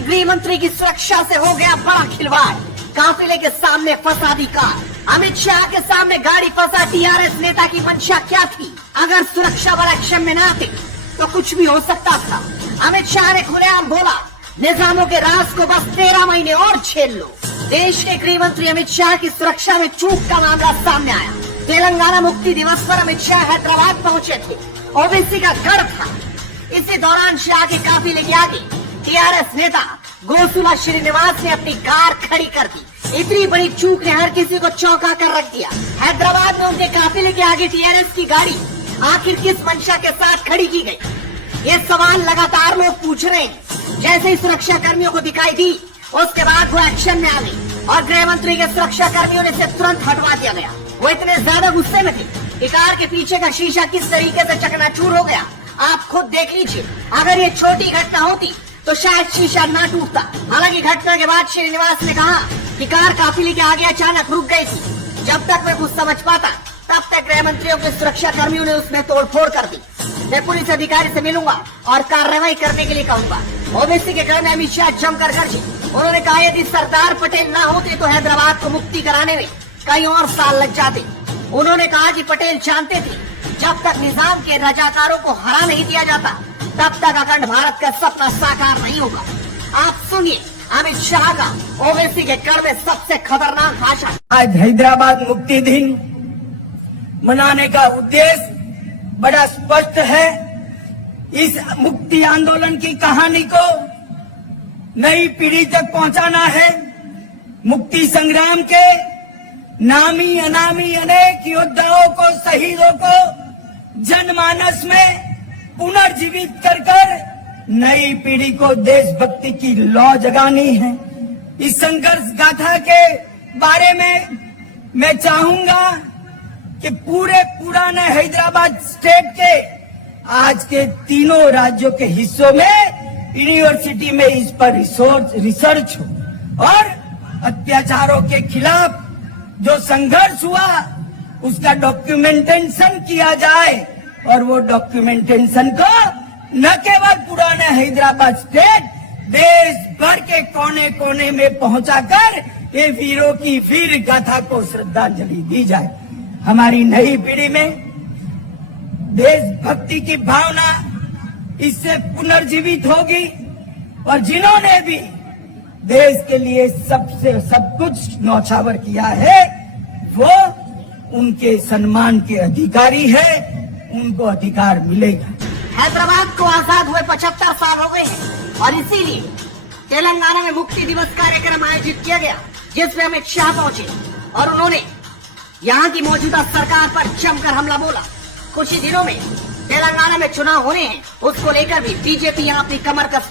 में गृह मंत्री की सुरक्षा से हो गया बड़ा खिलवाड़। काफिले के सामने फंसा दी कार। अमित शाह के सामने गाड़ी फंसा। टीआरएस नेता की मंशा क्या थी? अगर सुरक्षा बल एक्शन में न आते तो कुछ भी हो सकता था। अमित शाह ने खुलेआम बोला, निजामों के राज को बस 13 महीने और झेल लो। देश के गृह मंत्री अमित शाह की सुरक्षा में चूक का मामला सामने आया। तेलंगाना मुक्ति दिवस पर अमित शाह हैदराबाद पहुंचे थे। ओबीसी का गढ़ था। इसी दौरान शाह के काफिले के आगे टीआरएस नेता गोसुला श्रीनिवास ने अपनी कार खड़ी कर दी। इतनी बड़ी चूक ने हर किसी को चौंका कर रख दिया। हैदराबाद में उनके काफिले के आगे टीआरएस की गाड़ी आखिर किस मंशा के साथ खड़ी की गई? ये सवाल लगातार लोग पूछ रहे हैं। जैसे ही सुरक्षा कर्मियों को दिखाई दी, उसके बाद वो एक्शन में आ गई और गृह मंत्री के सुरक्षा कर्मियों ने इसे तुरंत हटवा दिया गया। वो इतने ज्यादा गुस्से में थे कि कार के पीछे का शीशा किस तरीके से चकनाचूर हो गया, आप खुद देख लीजिए। अगर ये छोटी घटना होती तो शायद शीशा ना टूटता। हालांकि घटना के बाद श्रीनिवास ने कहा कि कार काफिले के आगे अचानक रुक गई थी। जब तक मैं कुछ समझ पाता तब तक गृह मंत्रियों के सुरक्षा कर्मियों ने उसमें तोड़फोड़ कर दी। मैं पुलिस अधिकारी से मिलूंगा और कार्रवाई करने के लिए कहूंगा। ओबीसी के घर में अमित शाह जमकर गरजे। उन्होंने कहा यदि सरदार पटेल ना होते तो हैदराबाद को मुक्ति कराने में कई और साल लग जाते। उन्होंने कहा कि पटेल जानते थे जब तक निजाम के रजाकारों को हरा नहीं दिया जाता तब तक अखंड भारत का सपना साकार नहीं होगा। आप सुनिए अमित शाह का ओबीसी के घर में सबसे खतरनाक भाषण। आज हैदराबाद मुक्ति दिन मनाने का उद्देश्य बड़ा स्पष्ट है। इस मुक्ति आंदोलन की कहानी को नई पीढ़ी तक पहुंचाना है। मुक्ति संग्राम के नामी अनामी अनेक योद्धाओं को, शहीदों को जनमानस में पुनर्जीवित कर नई पीढ़ी को देशभक्ति की लौ जगानी है। इस संघर्ष गाथा के बारे में मैं चाहूंगा कि पूरे पुराने हैदराबाद स्टेट के आज के तीनों राज्यों के हिस्सों में यूनिवर्सिटी में इस पर रिसर्च हो और अत्याचारों के खिलाफ जो संघर्ष हुआ उसका डॉक्यूमेंटेशन किया जाए और वो डॉक्यूमेंटेशन को न केवल पुराने हैदराबाद स्टेट, देश भर के कोने कोने में पहुंचाकर ये वीरों की वीर गाथा को श्रद्धांजलि दी जाए। हमारी नई पीढ़ी में देशभक्ति की भावना इससे पुनर्जीवित होगी और जिन्होंने भी देश के लिए सब कुछ न्यौछावर किया है वो उनके सम्मान के अधिकारी है, उनको अधिकार मिलेगा। हैदराबाद को आजाद हुए 75 साल हो गए हैं और इसीलिए तेलंगाना में मुक्ति दिवस कार्यक्रम आयोजित किया गया जिसमें अमित शाह पहुंचे और उन्होंने यहाँ की मौजूदा सरकार पर जमकर हमला बोला। कुछ ही दिनों में तेलंगाना में चुनाव होने हैं, उसको लेकर भी बीजेपी यहाँ अपनी कमर कस